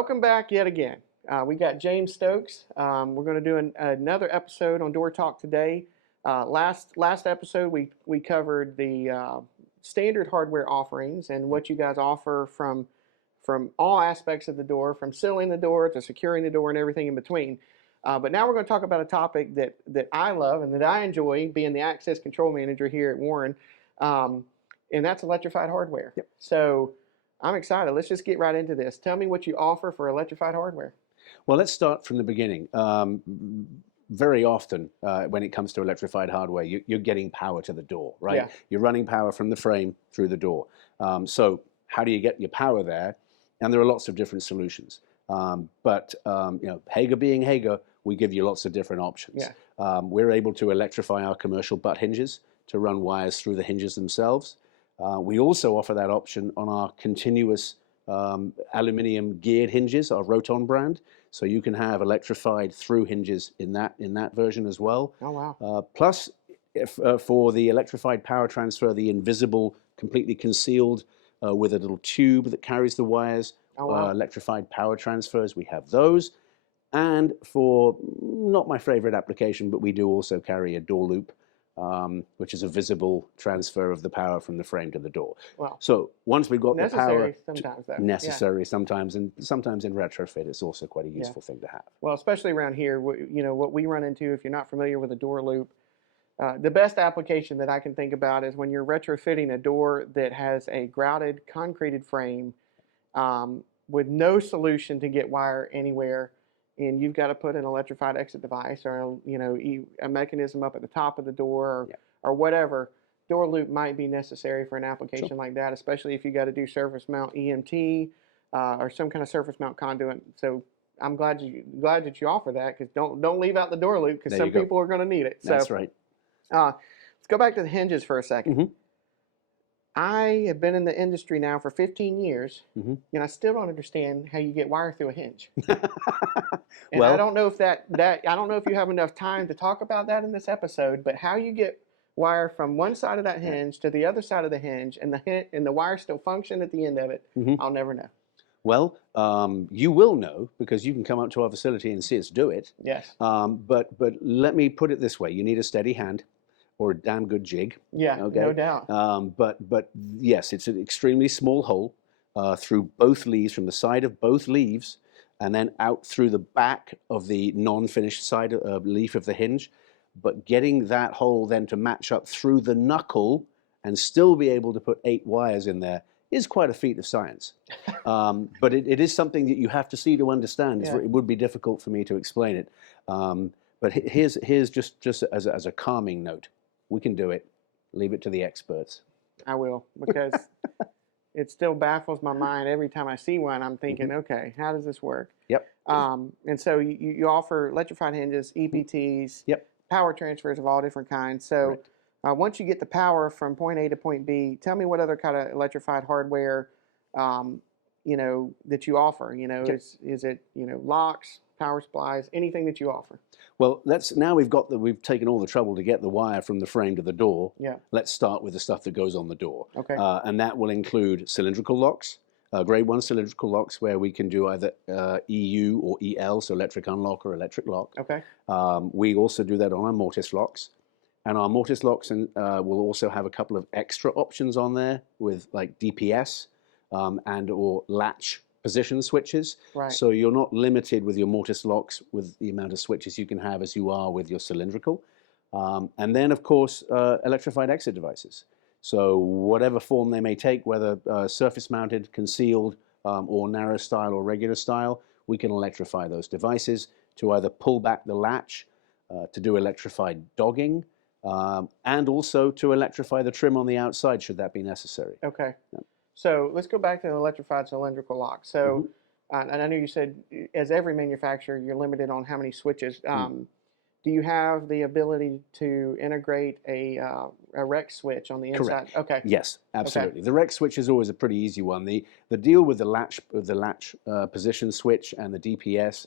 Welcome back yet again. We got James Stokes. We're going to do another episode on Door Talk today. Last episode we covered the standard hardware offerings and what you guys offer from all aspects of the door, from sealing the door to securing the door and everything in between. But now we're going to talk about a topic that I love and that I enjoy, being the access control manager here at Warren, and that's electrified hardware. Yep. So I'm excited. Let's just get right into this. Tell me what you offer for electrified hardware. Well, let's start from the beginning. Very often, when it comes to electrified hardware, you're getting power to the door, right? Yeah. You're running power from the frame through the door. So how do you get your power there? And there are lots of different solutions. But Hager being Hager, we give you lots of different options. Yeah. We're able to electrify our commercial butt hinges to run wires through the hinges themselves. We also offer that option on our continuous aluminum geared hinges, our Roton brand. So you can have electrified through hinges in that version as well. Oh, wow. Plus, for the electrified power transfer, the invisible, completely concealed with a little tube that carries the wires, Oh, wow. electrified power transfers, we have those. And for not my favorite application, but we do also carry a door loop, which is a visible transfer of the power from the frame to the door. Wow. So once we've got the power, sometimes, though. necessary sometimes, and sometimes in retrofit, it's also quite a useful thing to have. Well, especially around here, what we run into, if you're not familiar with a door loop, the best application that I can think about is when you're retrofitting a door that has a grouted, concreted frame with no solution to get wire anywhere, and you've got to put an electrified exit device or a mechanism up at the top of the door or whatever. Door loop might be necessary for an application like that, especially if you got to do surface mount EMT or some kind of surface mount conduit. So I'm glad that you offer that, because don't leave out the door loop, because some people are going to need it. That's right. Let's go back to the hinges for a second. Mm-hmm. I have been in the industry now for 15 years, Mm-hmm. and I still don't understand how you get wire through a hinge. And Well, I don't know if I don't know if you have enough time to talk about that in this episode, but how you get wire from one side of that hinge to the other side of the hinge, and the wire still function at the end of it, I'll never know. Well, you will know, because you can come up to our facility and see us do it. Yes. But let me put it this way: you need a steady hand or a damn good jig. Yeah, Okay? no doubt. But yes, it's an extremely small hole through both leaves, from the side of both leaves, and then out through the back of the non-finished side leaf of the hinge. But getting that hole then to match up through the knuckle and still be able to put 8 wires in there is quite a feat of science. But it is something that you have to see to understand. Yeah. It would be difficult for me to explain it. But here's just as a calming note. We can do it. Leave it to the experts. I will, because it still baffles my mind every time I see one. I'm thinking, okay, how does this work? Yep. And so you offer electrified hinges, EPTs, Yep. power transfers of all different kinds. So once you get the power from point A to point B, tell me what other kind of electrified hardware, that you offer. Yep. Is it locks, power supplies, anything that you offer? Well, now we've taken all the trouble to get the wire from the frame to the door. Yeah. Let's start with the stuff that goes on the door. Okay. And that will include cylindrical locks, grade 1 cylindrical locks, where we can do either EU or EL, so electric unlock or electric lock. Okay. We also do that on our mortise locks. And our mortise locks will also have a couple of extra options on there with like DPS and or latch position switches. Right. So you're not limited with your mortise locks with the amount of switches you can have as you are with your cylindrical. And then, of course, electrified exit devices. So whatever form they may take, whether surface mounted, concealed, or narrow style or regular style, we can electrify those devices to either pull back the latch, to do electrified dogging, and also to electrify the trim on the outside should that be necessary. Okay. Yeah. So let's go back to the electrified cylindrical lock. So, and I know you said, as every manufacturer, you're limited on how many switches. Do you have the ability to integrate a REX switch on the inside? Correct. Okay. Yes, absolutely. The REX switch is always a pretty easy one. The deal with the latch position switch and the DPS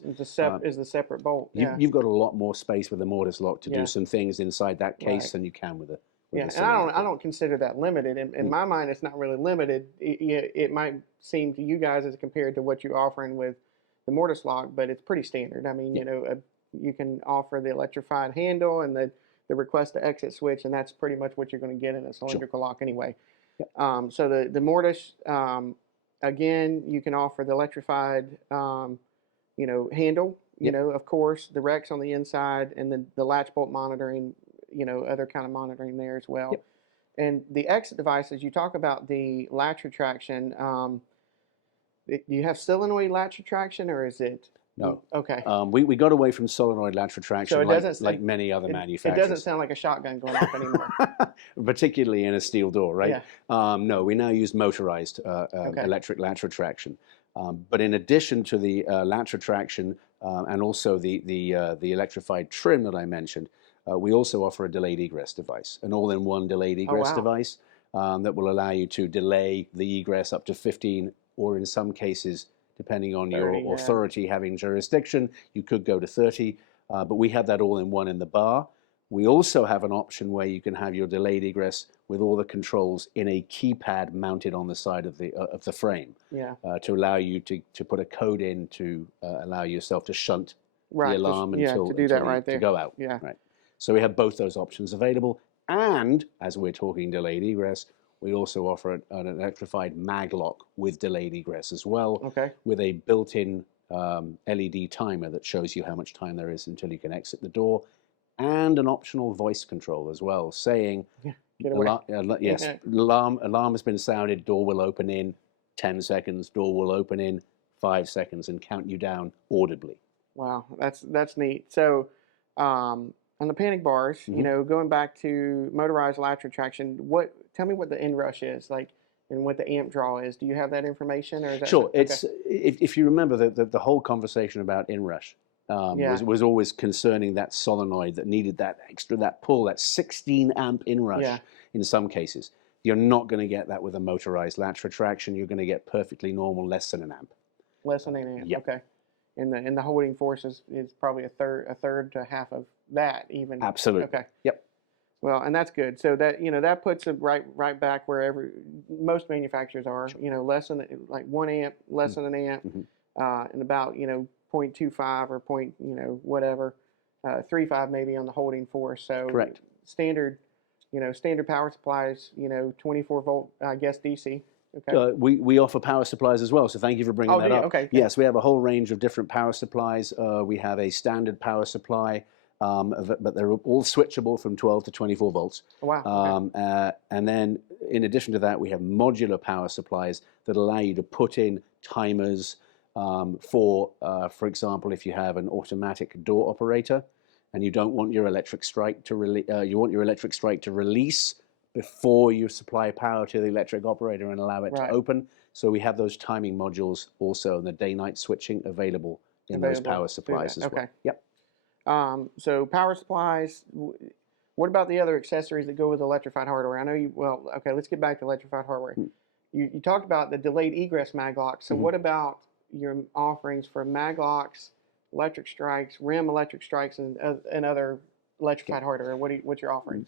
Is the separate bolt. You've got a lot more space with a mortise lock to do some things inside that case than you can with a and I don't consider that limited. In my mind, it's not really limited. It might seem to you guys as compared to what you're offering with mortise lock, but it's pretty standard. I mean, Yeah. you know, you can offer the electrified handle and the request to exit switch, and that's pretty much what you're going to get in a Sure. cylindrical lock anyway. Yep. So the mortise, again, you can offer the electrified, you know, handle, you Yep. know, of course, the Rex on the inside, and then the latch bolt monitoring, you know, other kind of monitoring there as well. Yep. And the exit devices, you talk about the latch retraction. Do you have solenoid latch retraction, or is it? No. Okay. We got away from solenoid latch retraction So it doesn't like many other it manufacturers. doesn't sound like a shotgun going off anymore. Particularly in a steel door, right? Yeah. No, we now use motorized Okay. electric latch retraction. But in addition to the latch retraction and also the electrified trim that I mentioned, we also offer a delayed egress device, an all-in-one delayed egress wow. device that will allow you to delay the egress up to 15, or in some cases, depending on 30, your yeah. authority having jurisdiction, you could go to 30. But we have that all-in-one in the bar. We also have an option where you can have your delayed egress with all the controls in a keypad mounted on the side of the frame, Yeah. to allow you to put a code in to allow yourself to shunt Right. the alarm Yeah, until, to do that until right to there. go out. Yeah. Right. So we have both those options available. And as we're talking delayed egress, we also offer an electrified mag lock with delayed egress as well, Okay. with a built-in LED timer that shows you how much time there is until you can exit the door, and an optional voice control as well, saying, Yeah. Get away. yes, alarm has been sounded, door will open in 10 seconds, door will open in 5 seconds, and count you down audibly. Wow, that's neat. So, on the panic bars, you Mhm. know, going back to motorized latch retraction, tell me what the inrush is like, and what the amp draw is. Do you have that information, or is that Sure. okay? It's if you remember the whole conversation about inrush Yeah. was always concerning that solenoid that needed that extra, that pull, that 16 amp inrush Yeah. in some cases. You're not going to get that with a motorized latch retraction. You're going to get perfectly normal, less than an amp. Less than an amp. Yep. Okay. And the holding force is probably a third to half of that even. Absolutely. Okay. Yep. Well, and that's good. So that, you know, that puts it right back where most manufacturers are. Sure. You know, less than like 1 amp, less than an amp, and about, you know, 0.25 or point, you know, whatever, 3.5 maybe on the holding force. So Correct. Standard, you know, standard power supplies, you know, 24 volt, I guess DC. Okay. We offer power supplies as well, so thank you for bringing that up. Okay. Yes, we have a whole range of different power supplies. We have a standard power supply, but they're all switchable from 12 to 24 volts. Wow. Okay. And then in addition to that, we have modular power supplies that allow you to put in timers for example, if you have an automatic door operator and you don't want your electric strike to release before you supply power to the electric operator and allow it to open. So we have those timing modules also, and the day-night switching available in those power supplies as well. Yep. So power supplies. What about the other accessories that go with electrified hardware? I know you. Well, okay. Let's get back to electrified hardware. You talked about the delayed egress mag locks. So what about your offerings for mag locks, electric strikes, rim electric strikes, and other electrified hardware? What's your offerings?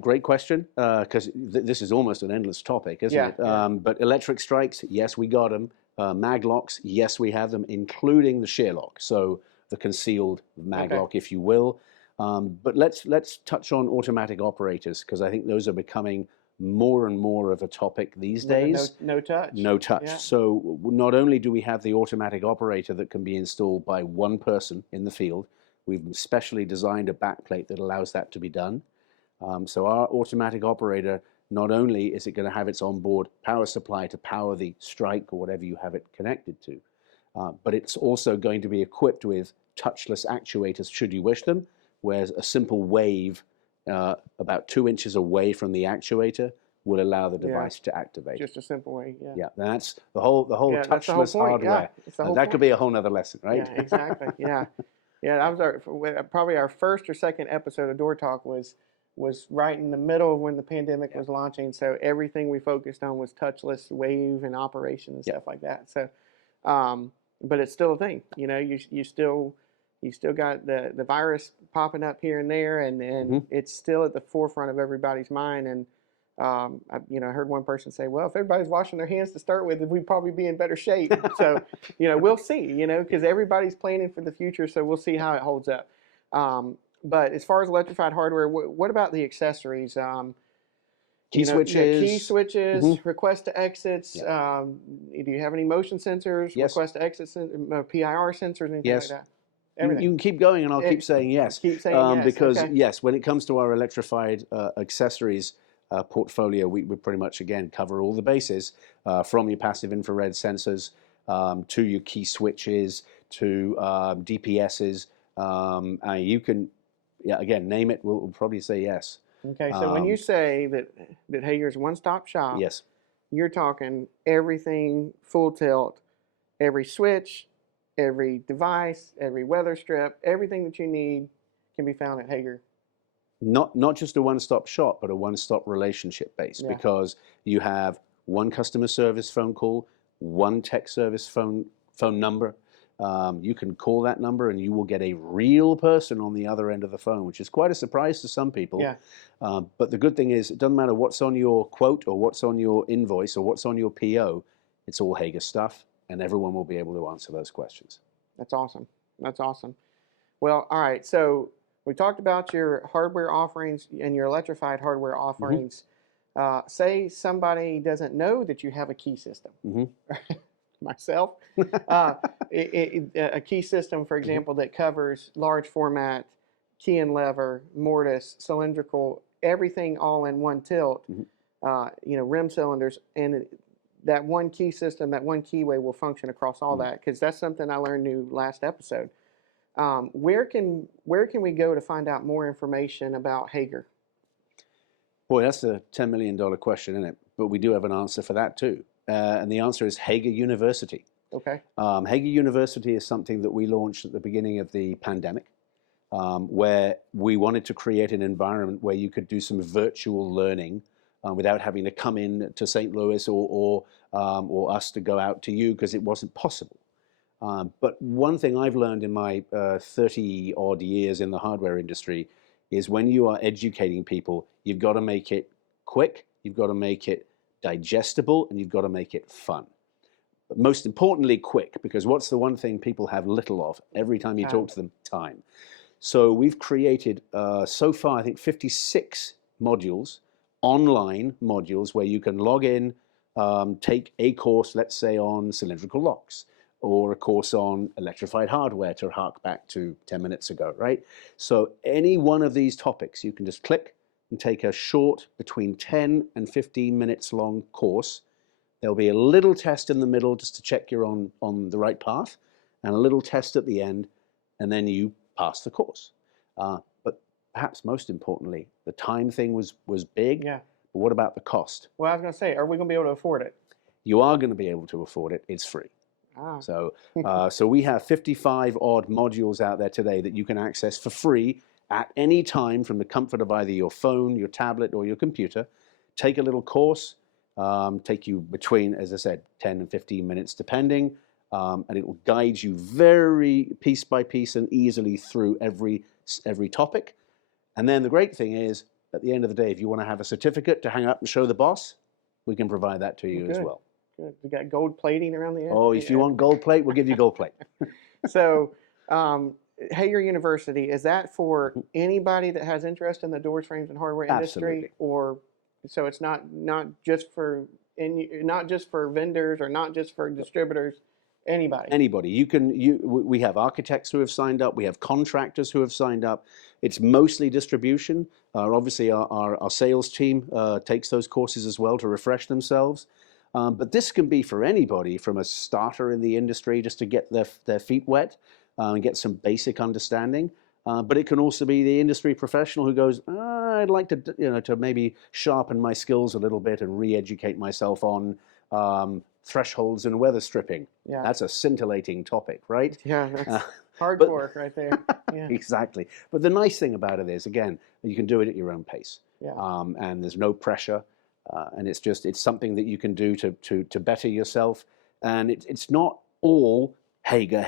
Great question, because this is almost an endless topic, isn't it? Yeah. But electric strikes, yes, we got them. Mag locks, yes, we have them, including the shear lock, so the concealed mag lock, if you will. But let's touch on automatic operators, because I think those are becoming more and more of a topic these days. No touch. No touch. Yeah. So not only do we have the automatic operator that can be installed by one person in the field, we've specially designed a backplate that allows that to be done. So our automatic operator, not only is it going to have its onboard power supply to power the strike or whatever you have it connected to, but it's also going to be equipped with touchless actuators should you wish them, whereas a simple wave about 2 inches away from the actuator will allow the device to activate. Just a simple way, yeah. Yeah, that's the whole touchless hardware. Yeah, that could be a whole nother lesson, right? Yeah, exactly. Yeah, yeah. That was probably our first or second episode of Door Talk was right in the middle of when the pandemic was launching. So everything we focused on was touchless wave and operation and stuff like that. So, but it's still a thing. You know, you still got the virus popping up here and there, and it's still at the forefront of everybody's mind. And I heard one person say, "Well, if everybody's washing their hands to start with, we'd probably be in better shape." So, we'll see. Because everybody's planning for the future, so we'll see how it holds up. But as far as electrified hardware, what about the accessories? Key switches. Key switches, Mm-hmm. request to exits. Yeah. Do you have any motion sensors, Yes. request to exit, PIR sensors, anything Yes. like that? You Everything. can keep going, and I'll keep saying yes. Keep saying yes. Because Okay. yes, when it comes to our electrified accessories portfolio, we pretty much again cover all the bases, from your passive infrared sensors to your key switches to DPSs. You can, again, name it. We'll probably say yes. Okay. So when you say that Hager's one-stop shop, Yes. you're talking everything full tilt, every switch, every device, every weather strip, everything that you need can be found at Hager. Not just a one-stop shop, but a one-stop relationship base, Yeah. because you have one customer service phone call, one tech service phone number. You can call that number and you will get a real person on the other end of the phone, which is quite a surprise to some people. Yeah. But the good thing is, it doesn't matter what's on your quote or what's on your invoice or what's on your PO, it's all Hager stuff, and everyone will be able to answer those questions. That's awesome. That's awesome. Well, all right. So we talked about your hardware offerings and your electrified hardware offerings. Say somebody doesn't know that you have a key system. Myself, a key system, for example, that covers large format, key and lever, mortise, cylindrical, everything all in one tilt. Rim cylinders, and that one key system, that one keyway will function across all that, because that's something I learned new last episode. Where can we go to find out more information about Hager? Boy, that's a $10 million question, isn't it? But we do have an answer for that too. And the answer is Hager University. Okay. Hager University is something that we launched at the beginning of the pandemic, where we wanted to create an environment where you could do some virtual learning without having to come in to St. Louis or us to go out to you, because it wasn't possible. But one thing I've learned in my 30-odd years in the hardware industry is, when you are educating people, you've got to make it quick, you've got to make it digestible, and you've got to make it fun. But most importantly, quick, because what's the one thing people have little of every time you talk to them? Time. So we've created, so far, I think 56 modules, online modules, where you can log in, take a course, let's say on cylindrical locks, or a course on electrified hardware, to hark back to 10 minutes ago, right? So any one of these topics, you can just click and take a short, between 10 and 15 minutes long course. There'll be a little test in the middle just to check you're on the right path, and a little test at the end, and then you pass the course. But perhaps most importantly, the time thing was big. Yeah. But what about the cost? Well, I was going to say, are we going to be able to afford it? You are going to be able to afford it. It's free. Ah. So we have 55 odd modules out there today that you can access for free at any time, from the comfort of either your phone, your tablet, or your computer. Take a little course, take you between, as I said, 10 and 15 minutes depending, and it will guide you very piece by piece and easily through every topic. And then the great thing is, at the end of the day, if you want to have a certificate to hang up and show the boss, we can provide that to you as well. Good. You got gold plating around the edge? Oh, if you want gold plate, we'll give you gold plate. So, Hager University, is that for anybody that has interest in the doors, frames, and hardware industry? Absolutely. Or so it's not just for vendors, or not just for distributors, anybody? Anybody. We have architects who have signed up. We have contractors who have signed up. It's mostly distribution. Obviously, our sales team takes those courses as well to refresh themselves. But this can be for anybody, from a starter in the industry just to get their feet wet and get some basic understanding. But it can also be the industry professional who goes, I'd like to maybe sharpen my skills a little bit and re-educate myself on thresholds and weather stripping. Yeah. That's a scintillating topic, right? Yeah, that's hardcore right there. Yeah. Exactly. But the nice thing about it is, again, you can do it at your own pace. Yeah. And there's no pressure. And it's something that you can do to better yourself. And it's not all Hager.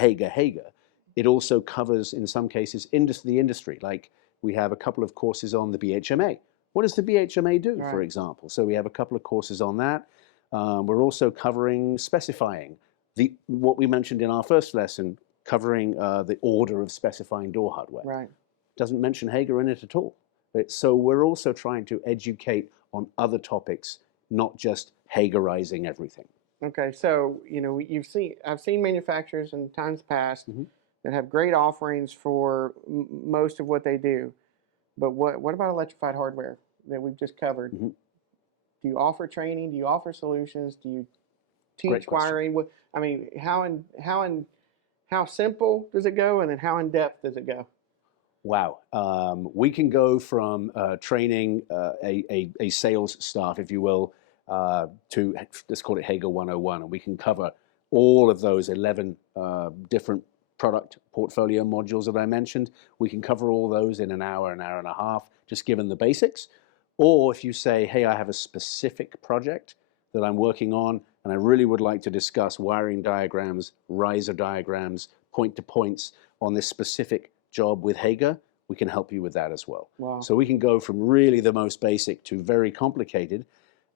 It also covers, in some cases, the industry. Like, we have a couple of courses on the BHMA, What does the BHMA do, for Right. example? So we have a couple of courses on that. We're also covering specifying what we mentioned in our first lesson, covering the order of specifying door hardware. Right. Doesn't mention Hager in it at all. So we're also trying to educate on other topics, not just Hagerizing everything. Okay, so I've seen manufacturers in times past that have great offerings for most of what they do, but what about electrified hardware that we've just covered? Do you offer training? Do you offer solutions? Do you Great teach question. wiring? I mean, how simple does it go, and then how in depth does it go? Wow. We can go from training a sales staff, if you will, to, let's call it Hager 101, and we can cover all of those 11 different product portfolio modules that I mentioned. We can cover all those in an hour and a half, just given the basics. Or if you say, hey, I have a specific project that I'm working on, and I really would like to discuss wiring diagrams, riser diagrams, point-to-points on this specific job with Hager, we can help you with that as well. Wow. So we can go from really the most basic to very complicated.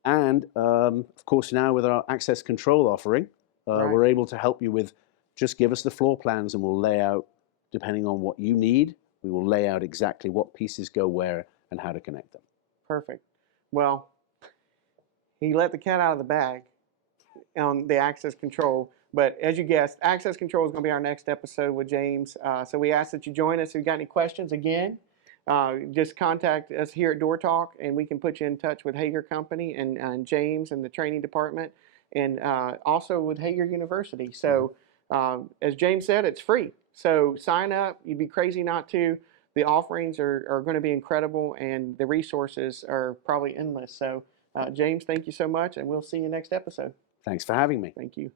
And of course, now with our access control offering, we're able to help you with, just give us the floor plans and we'll lay out, depending on what you need, we will lay out exactly what pieces go where and how to connect them. Perfect. Well, he let the cat out of the bag on the access control. But as you guessed, access control is going to be our next episode with James. So we ask that you join us. If you've got any questions, again, just contact us here at Door Talk, and we can put you in touch with Hager Company and James and the training department, and also with Hager University. So as James said, it's free. So sign up. You'd be crazy not to. The offerings are going to be incredible, and the resources are probably endless. So James, thank you so much, and we'll see you next episode. Thanks for having me. Thank you.